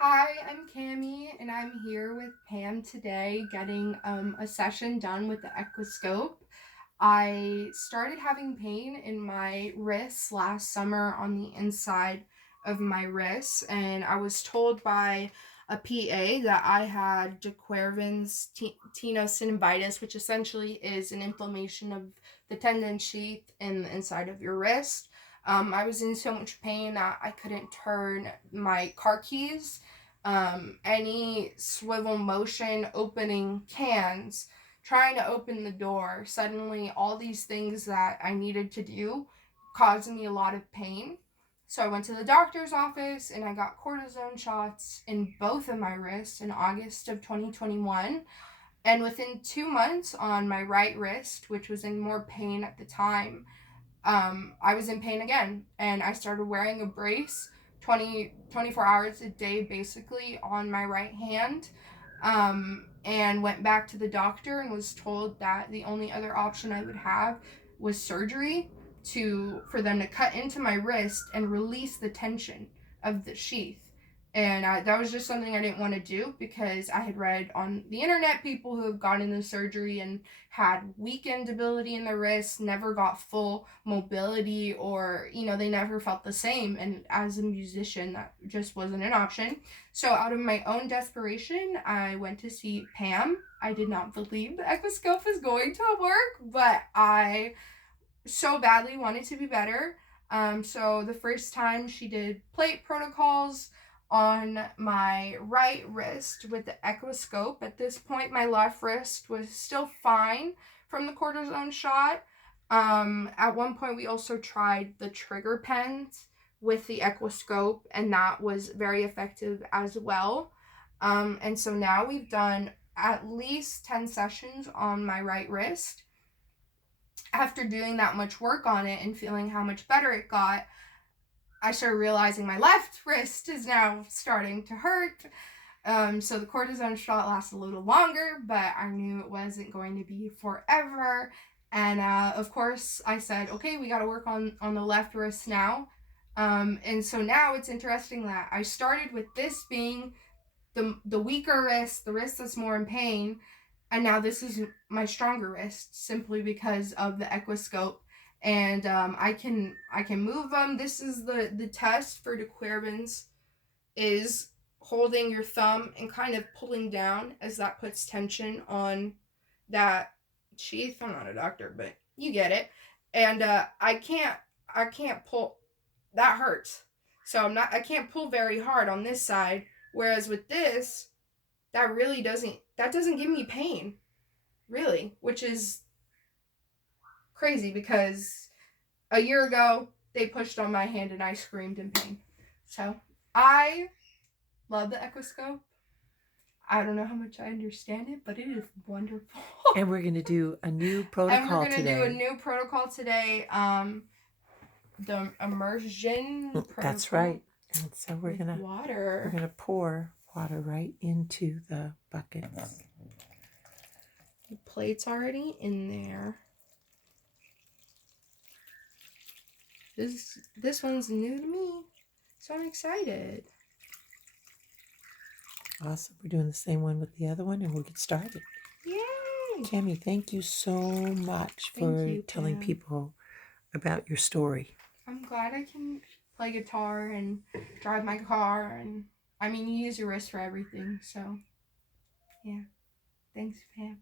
Hi, I'm Cami, and I'm here with Pam today getting a session done with the Equiscope. I started having pain in my wrists last summer on the inside of my wrists, and I was told by a PA that I had de Quervain's tenosynovitis, which essentially is an inflammation of the tendon sheath in the inside of your wrist. I was in so much pain that I couldn't turn my car keys. Any swivel motion opening cans, trying to open the door, suddenly all these things that I needed to do caused me a lot of pain. So I went to the doctor's office and I got cortisone shots in both of my wrists in August of 2021. And within 2 months on my right wrist, which was in more pain at the time, I was in pain again. And I started wearing a brace 24 hours a day basically on my right hand, and went back to the doctor and was told that the only other option I would have was surgery for them to cut into my wrist and release the tension of the sheath. And that was just something I didn't want to do because I had read on the internet people who have gone into surgery and had weakened ability in their wrists, never got full mobility, or they never felt the same. And as a musician, that just wasn't an option. So out of my own desperation, I went to see Pam. I did not believe the Equiscope was going to work, but I so badly wanted to be better. So the first time she did plate protocols on my right wrist with the Equiscope. At this point, my left wrist was still fine from the cortisone shot. At one point, we also tried the trigger pens with the Equiscope, and that was very effective as well. And so now we've done at least 10 sessions on my right wrist. After doing that much work on it and feeling how much better it got, I started realizing my left wrist is now starting to hurt. So the cortisone shot lasts a little longer, but I knew it wasn't going to be forever. And of course, I said, okay, we got to work on the left wrist now. And so now it's interesting that I started with this being the weaker wrist, the wrist that's more in pain, and now this is my stronger wrist simply because of the Equiscope. And I can move them. This is the test for de Quervain's, is holding your thumb and kind of pulling down as that puts tension on that sheath. I'm not a doctor, but you get it. And I can't pull. That hurts. So I can't pull very hard on this side. Whereas with this, that doesn't give me pain, really, which is crazy because a year ago they pushed on my hand and I screamed in pain. So I love the Equiscope. I don't know how much I understand it, but it is wonderful. And we're going to do a new protocol today. And we're going to do a new protocol today. The immersion protocol. That's right. And so we're going to pour water right into the buckets. The plate's already in there. This one's new to me, so I'm excited. Awesome. We're doing the same one with the other one, and we'll get started. Yay! Cami, thank you so much for telling people about your story. I'm glad I can play guitar and drive my car, and I mean, you use your wrist for everything, so yeah. Thanks, Pam.